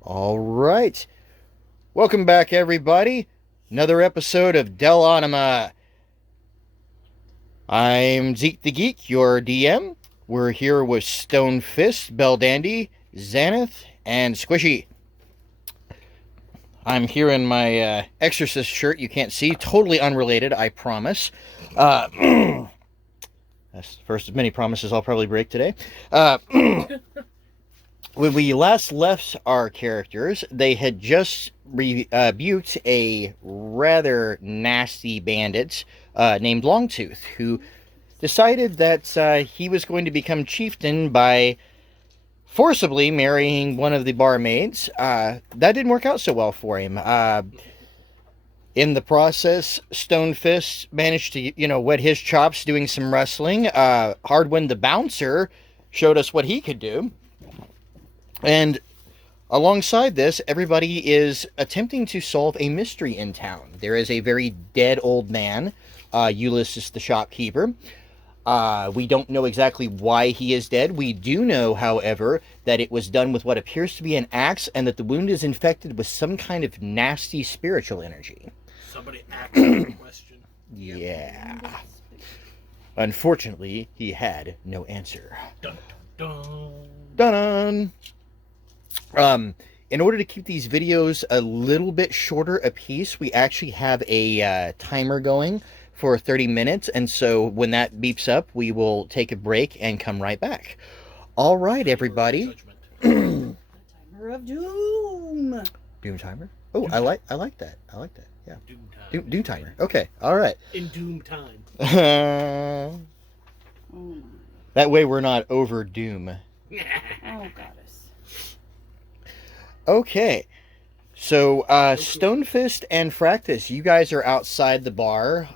All right. Welcome back, everybody. Another episode of Anima. I'm Zeke the Geek, your DM. We're here with Stonefist, Dandy, Xanath, and Squishy. I'm here in my Exorcist shirt. You can't see. Totally unrelated, I promise. That's the first of many promises I'll probably break today. When we last left our characters, they had just rebuked a rather nasty bandit named Longtooth, who decided that he was going to become chieftain by forcibly marrying one of the barmaids. That didn't work out so well for him. In the process, Stonefist managed to, wet his chops doing some wrestling. Hardwin the bouncer showed us what he could do. And alongside this, everybody is attempting to solve a mystery in town. There is a very dead old man, Ulysses the shopkeeper. We don't know exactly why he is dead. We do know, however, that it was done with what appears to be an axe and that the wound is infected with some kind of nasty spiritual energy. Somebody asked the question. Yeah. Unfortunately, he had no answer. Dun, dun. Dun-dun! In order to keep these videos a little bit shorter apiece, we actually have a timer going for 30 minutes, and so when that beeps up, we will take a break and come right back. All right, everybody. Timer of Doom. Doom timer? Oh, I like that. Yeah. Doom time. Doom timer. Okay. All right. In Doom time. That way we're not over Doom. Oh, goddess. Okay, so Stonefist and Fractus, you guys are outside the bar,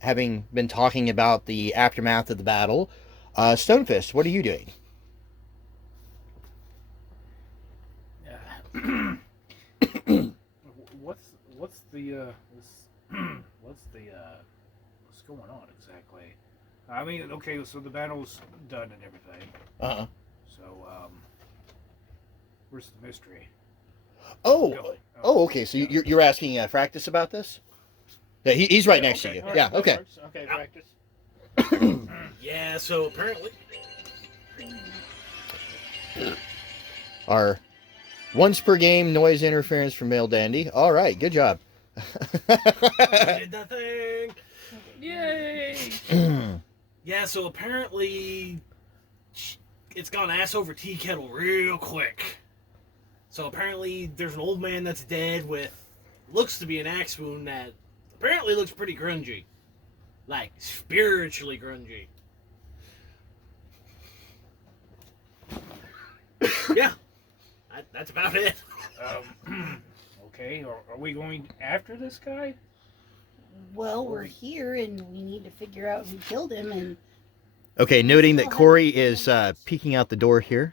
having been talking about the aftermath of the battle. Stonefist, what are you doing? What's going on exactly? I mean, okay, so the battle's done and everything. Uh-huh. So, where's the mystery? Oh, okay. So you're asking Fractus about this? Yeah, he's right next to you. Right, yeah, okay. Okay, Fractus. Yeah, so apparently... Our once per game noise interference from Male Dandy. All right, good job. I did that thing! Yay! Yeah, so apparently... It's gone ass over tea kettle real quick. So apparently there's an old man that's dead with... Looks to be an axe wound that apparently looks pretty grungy. Like, spiritually grungy. Yeah. That's about it. Okay, are we going after this guy? Well, we're here and we need to figure out who killed him and... Okay, noting that Kori is peeking out the door here.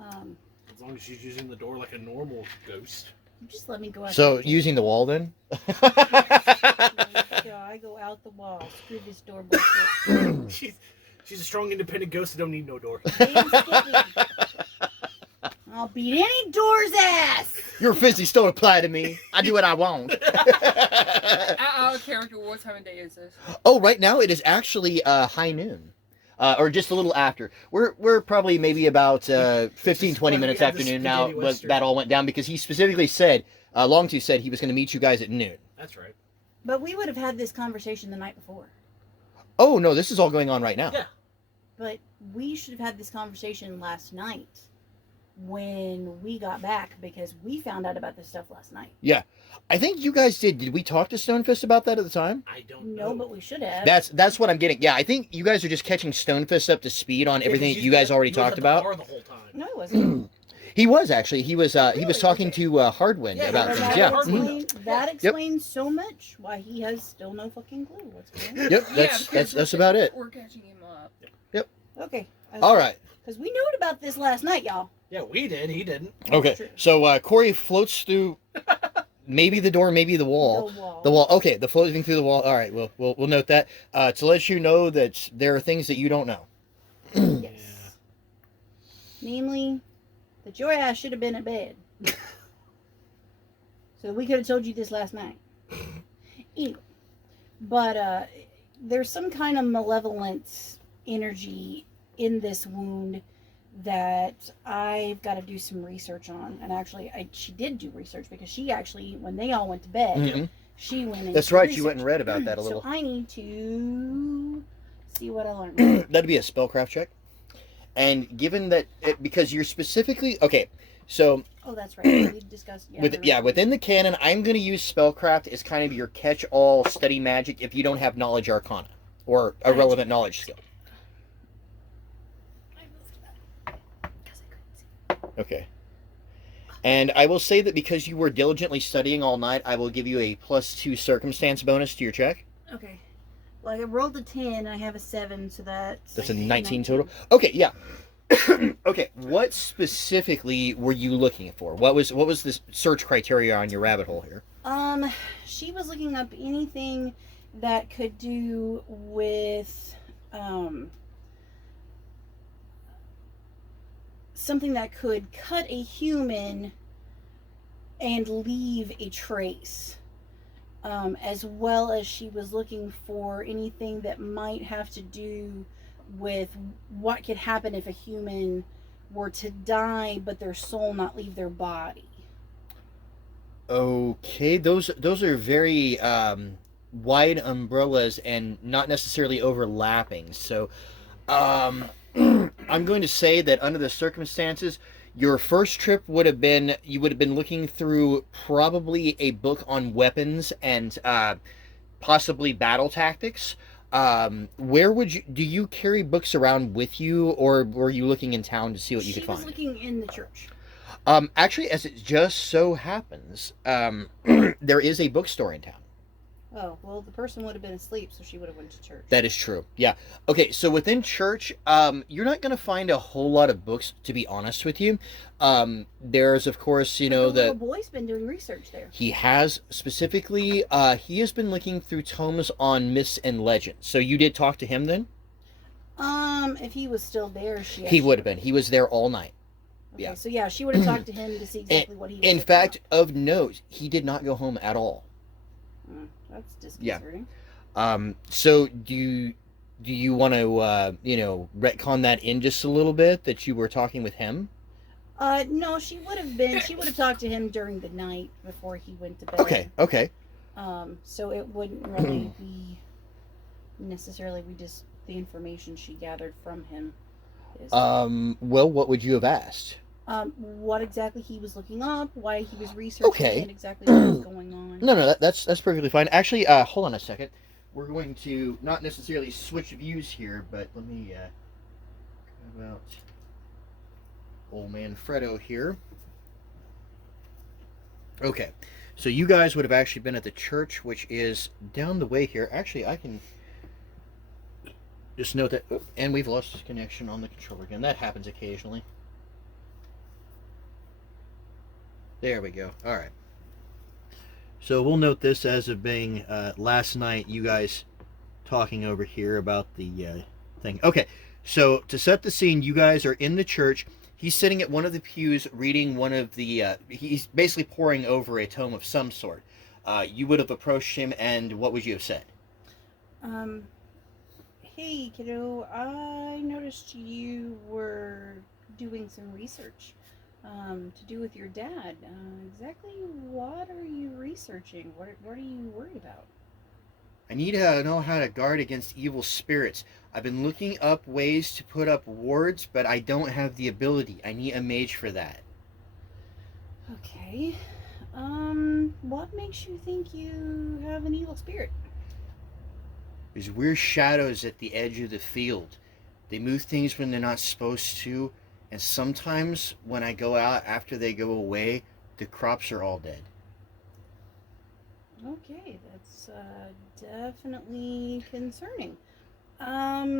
As long as she's using the door like a normal ghost. Just let me go out. So, using the wall then? Yeah, I go out the wall. Screw this door bullshit. She's a strong, independent ghost that don't need no door. I'll beat any door's ass! Your physics don't apply to me. I do what I want. Out of character, what time of day is this? Oh, right now it is actually high noon. Or just a little after. We're probably maybe about 15-20 minutes after noon now. But that all went down because he specifically said, Longtooth said he was going to meet you guys at noon. That's right. But we would have had this conversation the night before. Oh, no, this is all going on right now. Yeah. But we should have had this conversation last night. when we got back because we found out about this stuff last night. Yeah. I think you guys did. Did we talk to Stonefist about that at the time? I don't know. No, but we should have. That's what I'm getting. Yeah, I think you guys are just catching Stonefist up to speed on everything that you guys already talked about. The whole time. No, it wasn't. He was actually. He was Really? talking Okay. to Hardwind Yeah, about yeah, things. That, Yeah. Hardwind. that explains so much why he has still no fucking clue what's going on. Yep. because That's about it. We're catching him up. Okay. All right. Because we knew about this last night, y'all. Yeah, we did. He didn't. Okay. True. So Kori floats through maybe the door, maybe the wall. The wall. The wall. Okay, the floating through the wall. All right. We'll note that to let you know that there are things that you don't know. Yes. Namely, that your ass should have been in bed. So we could have told you this last night. Anyway, but there's some kind of malevolent energy in this wound that I've got to do some research on. And actually, she did do research because she actually, when they all went to bed, Mhm. she went in. That's right. You went and read about that a So little. I need to see what I learned. That'd be a spellcraft check. And given that, because you're specifically okay, so Oh, that's right. We discussed. within the canon, I'm going to use spellcraft as kind of your catch-all study magic if you don't have knowledge arcana or a relevant knowledge skill. Okay. And I will say that because you were diligently studying all night, I will give you a +2 circumstance bonus to your check. Okay. Well, I rolled a 10. I have a 7, so that's A 19 total. Okay, yeah. Okay, what specifically were you looking for? What was the search criteria on your rabbit hole here? She was looking up anything that could do with something that could cut a human and leave a trace. As well as she was looking for anything that might have to do with what could happen if a human were to die but their soul not leave their body. Okay, those are very wide umbrellas and not necessarily overlapping. So, I'm going to say that under the circumstances, your first trip would have been looking through probably a book on weapons and possibly battle tactics. Where do you carry books around with you, or were you looking in town to see what you could find? She was looking in the church. Actually, as it just so happens, there is a bookstore in town. Oh, well, the person would have been asleep, so she would have went to church. That is true. Yeah. Okay, so within church, you're not going to find a whole lot of books, to be honest with you. There's, of course, the little boy's been doing research there. He has specifically, he has been looking through tomes on myths and legends. So you did talk to him then? If he was still there, He would have been. He was there all night. Okay, Yeah. so yeah, she would have talked to him to see exactly what he was In looking fact, up. of note, he did not go home at all. That's disconcerting. So do you want to retcon that in just a little bit, that you were talking with him? No, she would have talked to him during the night before he went to bed. Okay. So it wouldn't really be necessarily the information she gathered from him. Well, what would you have asked? What exactly he was looking up, why he was researching, Okay. and exactly what was going on. No, that's perfectly fine. Actually, hold on a second. We're going to not necessarily switch views here, but let me go about old man Fredo here. Okay, so you guys would have actually been at the church, which is down the way here. Actually, I can just note that, and we've lost connection on the controller again. That happens occasionally. There we go. All right. So we'll note this as of being last night, you guys talking over here about the thing. Okay, so to set the scene, you guys are in the church. He's sitting at one of the pews reading one of the, he's basically poring over a tome of some sort. You would have approached him, and what would you have said? Hey, kiddo, I noticed you were doing some research to do with your dad. Exactly what are you researching? What are you worried about? I need to know how to guard against evil spirits. I've been looking up ways to put up wards, but I don't have the ability. I need a mage for that. Okay. What makes you think you have an evil spirit? There's weird shadows at the edge of the field. They move things when they're not supposed to, and sometimes when I go out after they go away, the crops are all dead. Okay, that's definitely concerning.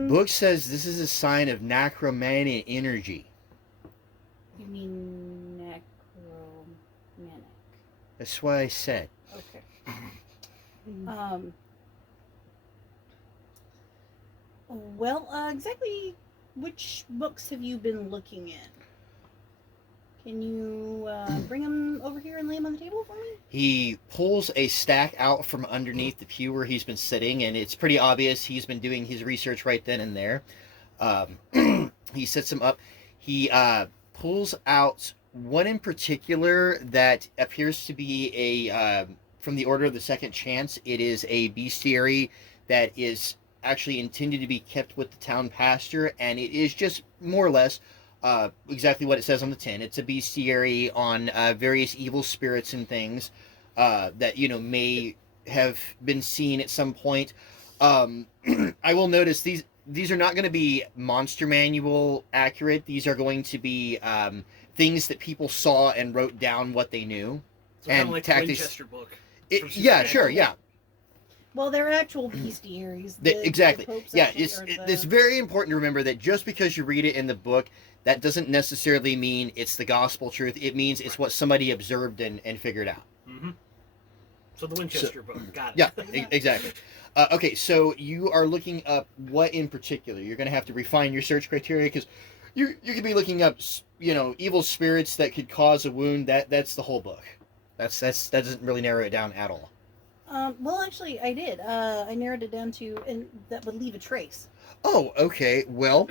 Book says this is a sign of necromantic energy. You mean necromantic? That's what I said. Okay. Um. Well, exactly which books have you been looking at? Can you bring them over here and lay them on the table for me? He pulls a stack out from underneath the pew where he's been sitting, and it's pretty obvious he's been doing his research right then and there. He sets them up. He pulls out one in particular that appears to be a from the Order of the Second Chance. It is a bestiary that is actually intended to be kept with the town pastor, and it is just more or less exactly what it says on the tin. It's a bestiary on various evil spirits and things that may have been seen at some point. I will notice these are not going to be monster manual accurate. These are going to be things that people saw and wrote down what they knew. So kind and of like tactics. the Winchester book. Yeah, sure, yeah. Well, they're actual bestiaries. Exactly. popes Yeah, actually it's very important to remember that just because you read it in the book, that doesn't necessarily mean it's the gospel truth. It means it's what somebody observed and figured out. Mm-hmm. So the Winchester book. Got it. Yeah, exactly. Okay, so you are looking up what in particular? You're going to have to refine your search criteria because you could be looking up, evil spirits that could cause a wound. That's the whole book. That doesn't really narrow it down at all. Well, actually, I did. I narrowed it down to, and that would leave a trace. Oh, okay. Well,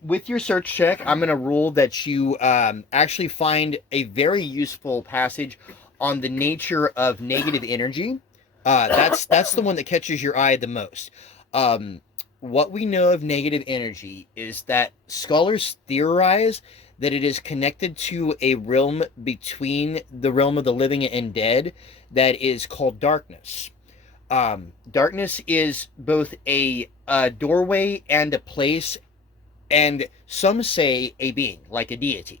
with your search check, I'm going to rule that you actually find a very useful passage on the nature of negative energy. That's the one that catches your eye the most. What we know of negative energy is that scholars theorize that it is connected to a realm between the realm of the living and dead that is called darkness. Darkness is both a doorway and a place, and some say a being, like a deity.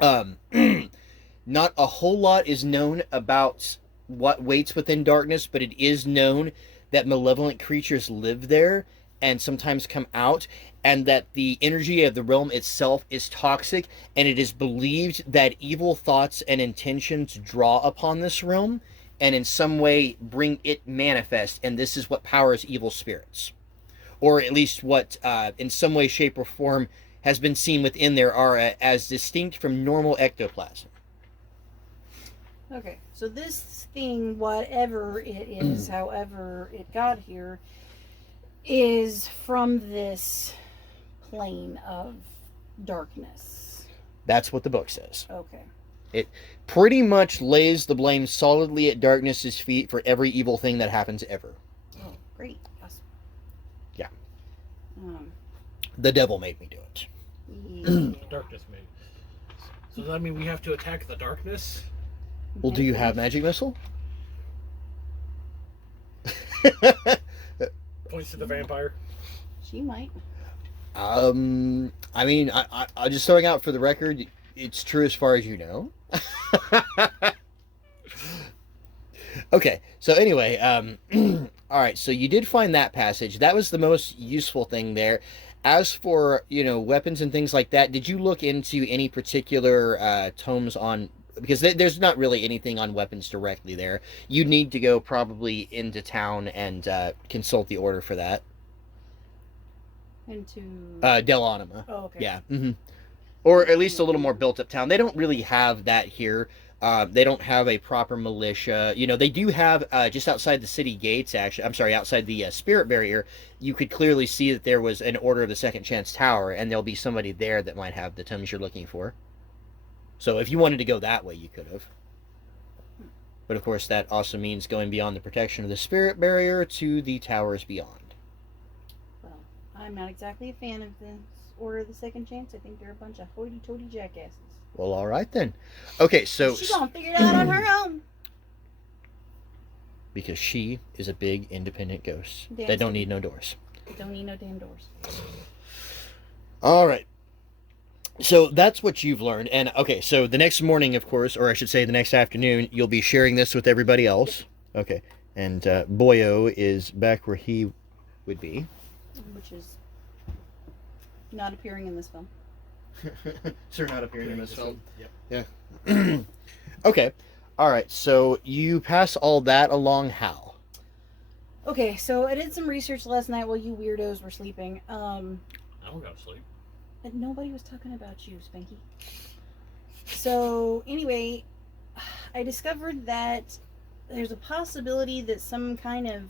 Not a whole lot is known about what waits within darkness, but it is known that malevolent creatures live there and sometimes come out, and that the energy of the realm itself is toxic, and it is believed that evil thoughts and intentions draw upon this realm and in some way bring it manifest, and this is what powers evil spirits. Or at least what, in some way, shape, or form has been seen within there are as distinct from normal ectoplasm. Okay, so this thing, whatever it is, however it got here, is from this plane of darkness. That's what the book says. Okay. It pretty much lays the blame solidly at darkness's feet for every evil thing that happens ever. Oh, great. Awesome. Yeah. Um, The devil made me do it. yeah. Darkness made. So does that mean we have to attack the darkness? Well, do you have magic missile? Points to the vampire. She might. I mean, I just throwing out for the record, it's true as far as you know. Okay, so anyway, all right, so you did find that passage. That was the most useful thing there. As for, weapons and things like that, did you look into any particular tomes on... Because there's not really anything on weapons directly there. You need to go probably into town and consult the order for that. Into... Del Anima. Oh, okay. Yeah. Mm-hmm. Or at least a little more built up town. They don't really have that here. They don't have a proper militia. They do have just outside the city gates, actually. I'm sorry, outside the spirit barrier, you could clearly see that there was an Order of the Second Chance Tower, and there'll be somebody there that might have the tomes you're looking for. So if you wanted to go that way, you could have. But of course, that also means going beyond the protection of the spirit barrier to the towers beyond. Well, I'm not exactly a fan of this Order of the Second Chance. I think they're a bunch of hoity-toity jackasses. Well, all right then. Okay, so She's gonna figure it out on her own. because she is a big independent ghost Damn that don't straight. need no doors. Don't need no damn doors. All right. So that's what you've learned. And okay, so the next morning, of course, or I should say the next afternoon, you'll be sharing this with everybody else. Okay. And Boyo is back where he would be. Which is not appearing in this film. Sir, not appearing in this film. Yep. Yeah. Okay. All right. So you pass all that along how? Okay, so I did some research last night while you weirdos were sleeping. I don't go to sleep. And nobody was talking about you, Spanky. So, anyway, I discovered that there's a possibility that some kind of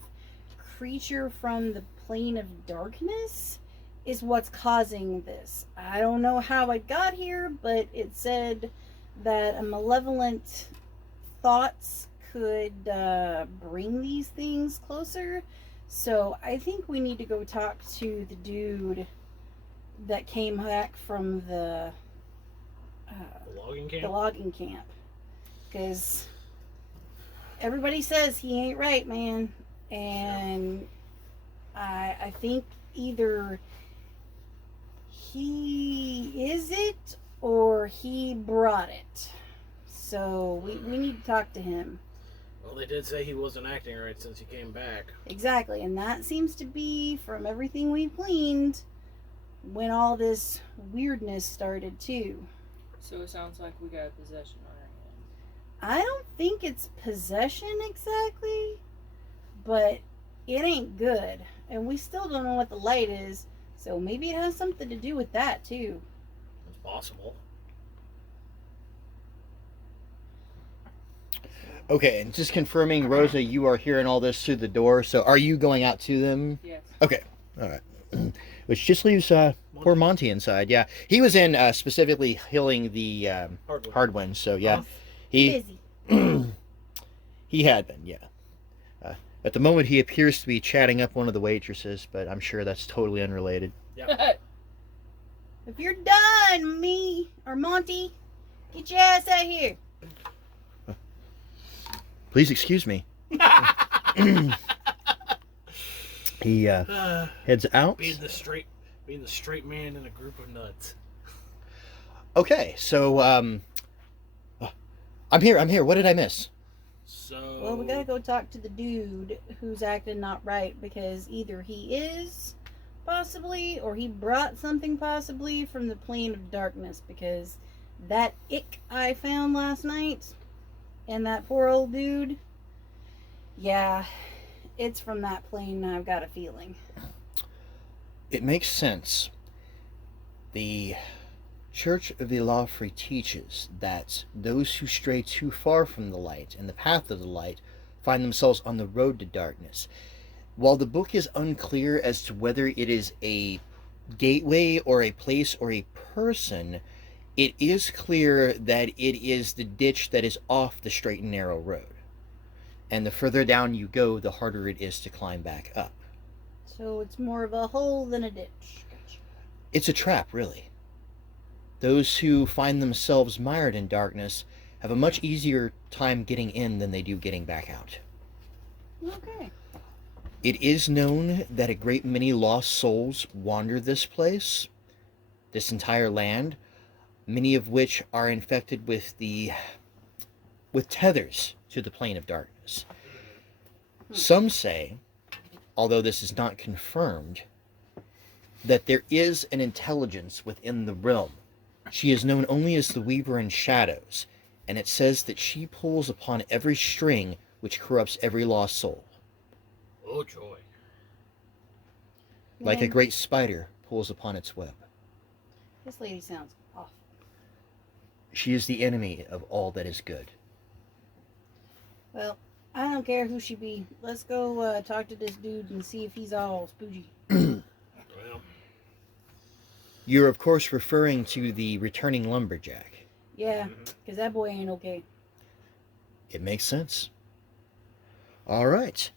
creature from the plane of darkness is what's causing this. I don't know how it got here, but it said that a malevolent thoughts could bring these things closer. So, I think we need to go talk to the dude that came back from the logging camp? the logging camp, because everybody says he ain't right, man, and I think either he is it or he brought it. So we need to talk to him. Well, they did say he wasn't acting right since he came back. Exactly, and that seems to be, from everything we've gleaned, when all this weirdness started too. So it sounds like we got possession on our hands. I don't think it's possession exactly, but it ain't good. And we still don't know what the light is, so maybe it has something to do with that too. It's possible. Okay, and just confirming, Rosa, you are hearing all this through the door. So are you going out to them? Yes. Okay. All right. Which just leaves poor Monte inside. Yeah, he was in specifically healing the Hardwind. So yeah, he Busy. he had been. Yeah. At the moment, he appears to be chatting up one of the waitresses, but I'm sure that's totally unrelated. Yep. If you're done, me or Monty, get your ass out here. Please excuse me. He heads out. Being the straight man in a group of nuts. Okay, so I'm here. What did I miss? So Well, we gotta go talk to the dude who's acting not right, because either he is possibly, or he brought something possibly from the plane of darkness, because that ick I found last night and that poor old dude, yeah, it's from that plane. I've got a feeling. It makes sense. The Church of the Lawfree teaches that those who stray too far from the light and the path of the light find themselves on the road to darkness. While the book is unclear as to whether it is a gateway or a place or a person, it is clear that it is the ditch that is off the straight and narrow road. And the further down you go, the harder it is to climb back up. So it's more of a hole than a ditch. Gotcha. It's a trap, really. Those who find themselves mired in darkness have a much easier time getting in than they do getting back out. Okay. It is known that a great many lost souls wander this place, this entire land, many of which are infected with tethers to the plane of darkness. Some say, although this is not confirmed, that there is an intelligence within the realm. She is known only as the Weaver in Shadows, and it says that she pulls upon every string which corrupts every lost soul. Oh joy. Like a Man, great spider pulls upon its web. This lady sounds awful. She is the enemy of all that is good. Well, I don't care who she be. Let's go talk to this dude and see if he's all spooky. Well, You're of course referring to the returning Lumberjack. Yeah, because that boy ain't okay. It makes sense. All right.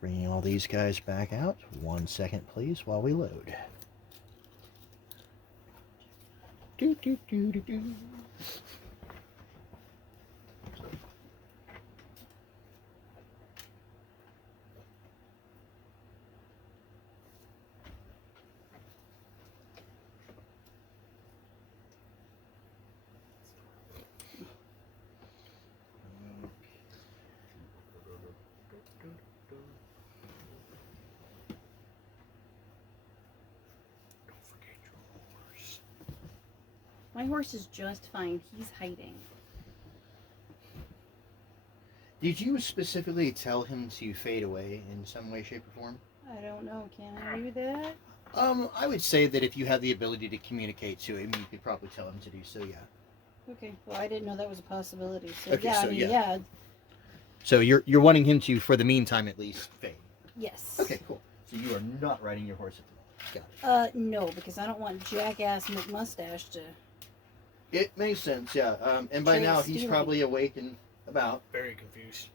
Bringing all these guys back out. 1 second, please, while we load. Do, do, do, do, do. Don't forget your horse. My horse is just fine. He's hiding. Did you specifically tell him to fade away in some way, shape, or form? I don't know. Can I do that? I would say that if you have the ability to communicate to him, you could probably tell him to do so, yeah. Okay. Well, I didn't know that was a possibility. So Okay, yeah, so I mean, yeah. yeah. So you're wanting him to, for the meantime at least, fade. Yes. Okay, cool. So you are not riding your horse at the moment. Got it. No, because I don't want jackass McMustache to. It makes sense, yeah. And by Chase now he's Steely. probably awake and about. Very confused.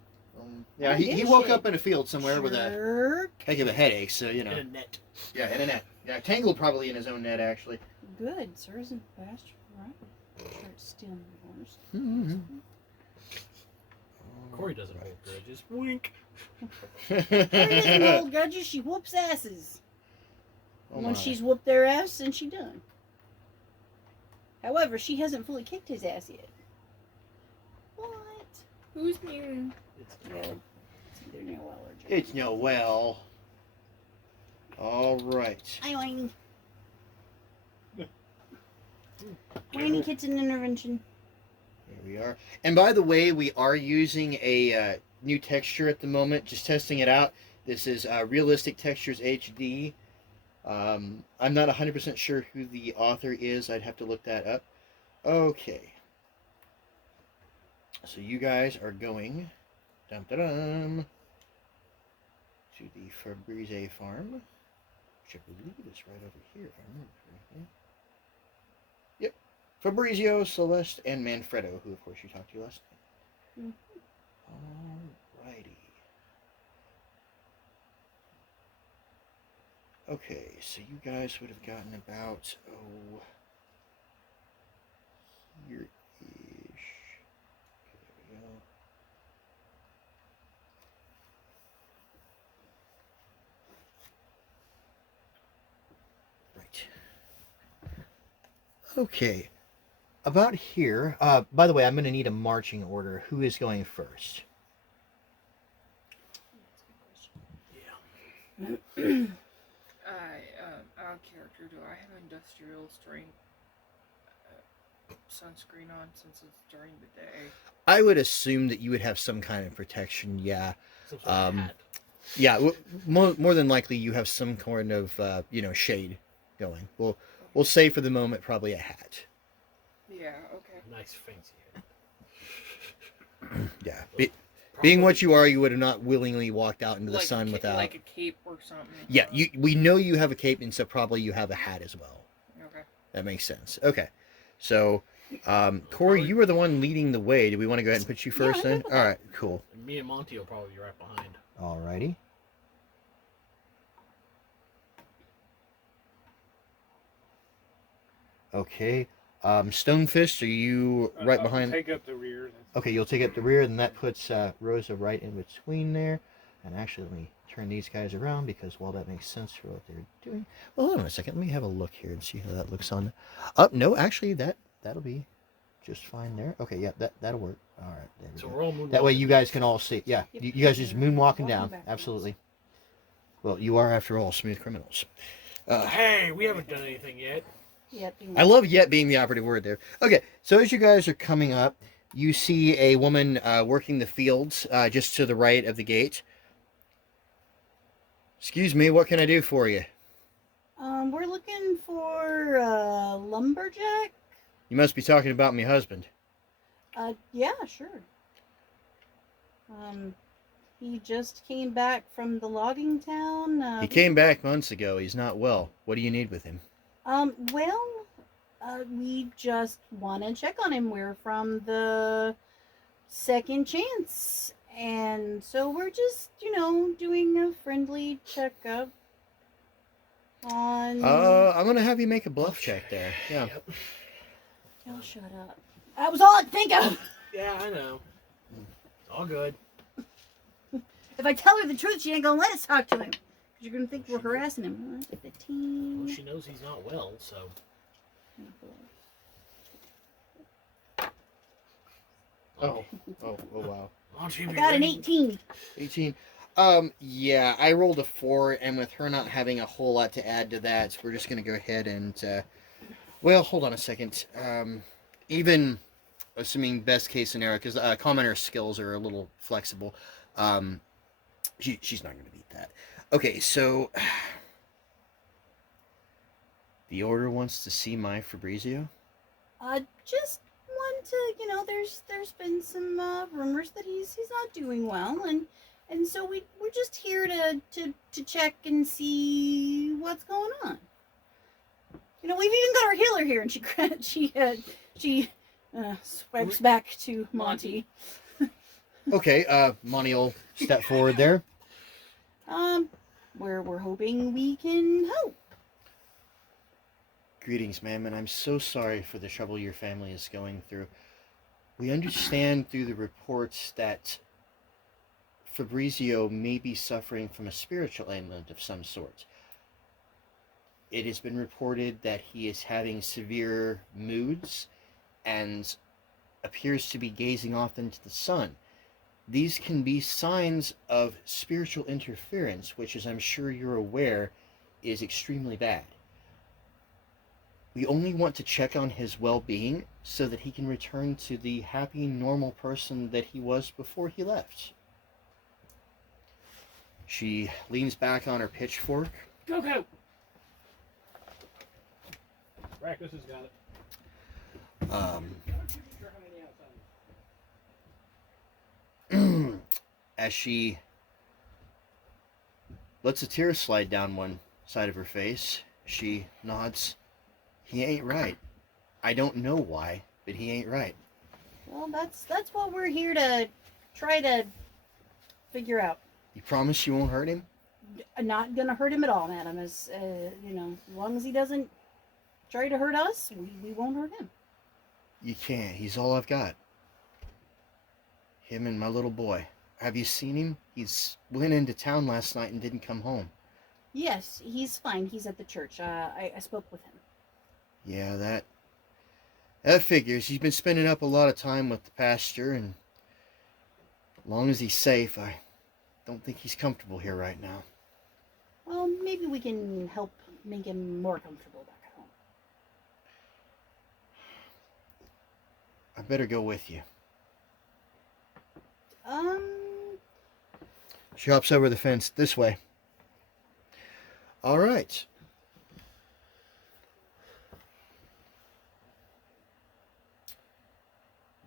Yeah, Oh, he did woke she? up in a field somewhere with a Jerk. heck of a headache, so you In a know. net. Yeah, in a net. Yeah, tangled probably in his own net actually. Good. Sir isn't bastard. Right. Start stealing my horse. Mm-hmm. Kori doesn't hold grudges. Wink. Kori doesn't hold grudges. She whoops asses. Oh When my. she's whooped their ass, then she done. However, she hasn't fully kicked his ass yet. What? Who's new? It's Good. It's either Noel or Joe. It's Noel. All right. Whiny. Whiny kitchen intervention. Here we are. And by the way, we are using a new texture at the moment, just testing it out. This is Realistic Textures HD. I'm not 100% sure who the author is. I'd have to look that up. Okay. So you guys are going dum, dum, dum, to the Fabrice farm, which I believe is right over here, if I remember correctly. Yep. Fabrizio, Celeste, and Manfredo, who of course you talked to last night. Alrighty. Okay, so you guys would have gotten about, here-ish. Okay, there we go. Right. Okay. About here, by the way, I'm going to need a marching order. Who is going first? Yeah. Our character, do I have industrial strength sunscreen on since it's during the day? I would assume that you would have some kind of protection, yeah. Some sort of hat. Yeah, more than likely you have some kind of, shade going. We'll say for the moment probably a hat. Yeah, okay. Nice fancy hat. Yeah. Being what you are, you would have not willingly walked out into the Like sun without... like a cape or something. Yeah, we know you have a cape, and so probably you have a hat as well. Okay. That makes sense. Okay. So, Kori, you were the one leading the way. Do we want to go ahead and put you first Yeah, then? All right, cool. And me and Monte will probably be right behind. Alrighty. Okay. Stonefist, are you right I'll behind? Take up the rear. Okay, you'll take up the rear, and that puts Rosa right in between there. And actually, let me turn these guys around because, well, that makes sense for what they're doing. Well, hold on a second. Let me have a look here and see how that looks on. No, actually, that'll be just fine there. Okay, yeah, that'll work. All right, there we So go. we're all moving. That way you guys can all see. Yeah, Yep. you guys just moonwalking Walking down. backwards. Absolutely. Well, you are, after all, smooth criminals. Hey, we haven't done anything yet. Yep. I love "yet" being the operative word there. Okay, so as you guys are coming up, you see a woman working the fields just to the right of the gate. Excuse me, what can I do for you? We're looking for Lumberjack. You must be talking about my husband. Yeah, sure. He just came back from the logging town. He came back months ago. He's not well. What do you need with him? We just want to check on him. We're from the Second Chance, And so we're just, doing a friendly checkup on. I'm gonna have you make a bluff check there. Yeah. Yep. Oh, shut up. That was all I could think of. Yeah, I know. It's all good. If I tell her the truth, she ain't gonna let us talk to him. Because you're gonna think we're harassing him. Well, 15. she knows he's not well, so. Oh wow. Monte, I be got an ready. 18. 18. Yeah, I rolled a 4, and with her not having a whole lot to add to that, we're just gonna go ahead and, well, hold on a second. Even assuming best case scenario, because commoner skills are a little flexible, she's not gonna beat that. Okay, so the Order wants to see my Fabrizio. Just want to, there's been some rumors that he's not doing well, and so we're just here to check and see what's going on. We've even got our healer here, and she swipes back to Monte. Okay, Monty will step forward there. We're hoping we can help. Greetings, ma'am, and I'm so sorry for the trouble your family is going through. We understand through the reports that Fabrizio may be suffering from a spiritual ailment of some sort. It has been reported that he is having severe moods and appears to be gazing off into the sun. These can be signs of spiritual interference, which, as I'm sure you're aware, is extremely bad. We only want to check on his well-being so that he can return to the happy, normal person that he was before he left. She leans back on her pitchfork. Go! Rackus has got it. As she lets a tear slide down one side of her face, she nods. He ain't right. I don't know why, but he ain't right. Well, that's what we're here to try to figure out. You promise you won't hurt him? I'm not gonna hurt him at all, madam. As as long as he doesn't try to hurt us, we won't hurt him. You can't. He's all I've got. Him and my little boy. Have you seen him? He's went into town last night and didn't come home. Yes, he's fine. He's at the church. I spoke with him. Yeah, that figures. He's been spending up a lot of time with the pastor, and as long as he's safe, I don't think he's comfortable here right now. Well, maybe we can help make him more comfortable back at home. I better go with you. She hops over the fence this way. All right.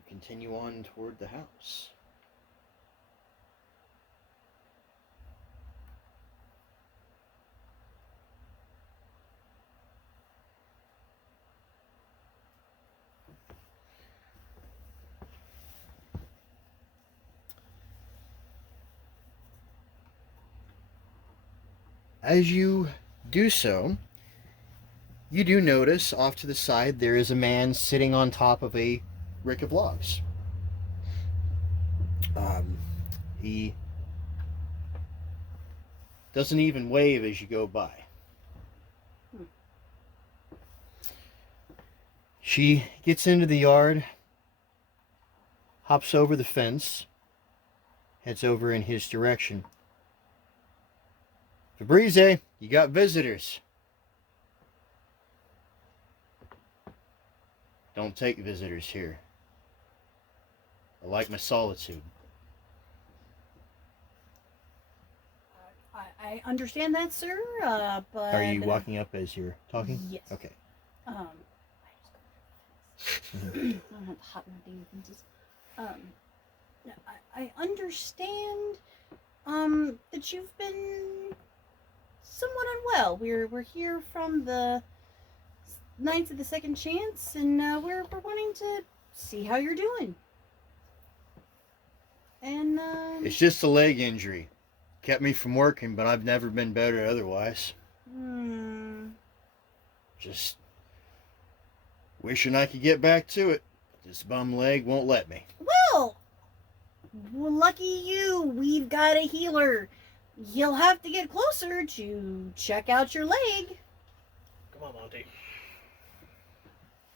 Continue on toward the house. As you do so, you do notice off to the side there is a man sitting on top of a rick of logs. He doesn't even wave as you go by. She gets into the yard, hops over the fence, heads over in his direction. Fabrice, you got visitors. Don't take visitors here. I like my solitude. I understand that, sir. But Are you walking up as you're talking? Yes. Okay. I don't want hot and dang fences. I understand that you've been somewhat unwell. We're here from the Knights of the Second Chance, and we're wanting to see how you're doing. And It's just a leg injury. Kept me from working, but I've never been better otherwise. Just wishing I could get back to it. But this bum leg won't let me. Well, lucky you. We've got a healer. You'll have to get closer to check out your leg. Come on, Monte.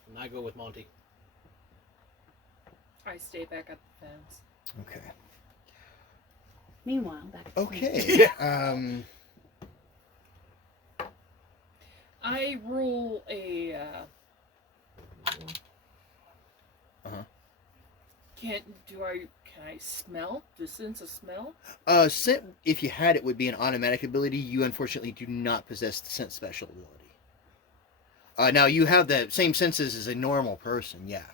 And I go with Monte. I stay back at the fence. Okay. Meanwhile, back at the Okay. I roll a. Can I smell? Do sense a smell? Scent, if you had it, would be an automatic ability. You unfortunately do not possess the scent special ability. Now you have the same senses as a normal person, yeah.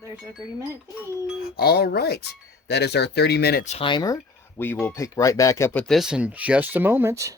There's our 30-minute thing. All right. That is our 30-minute timer. We will pick right back up with this in just a moment.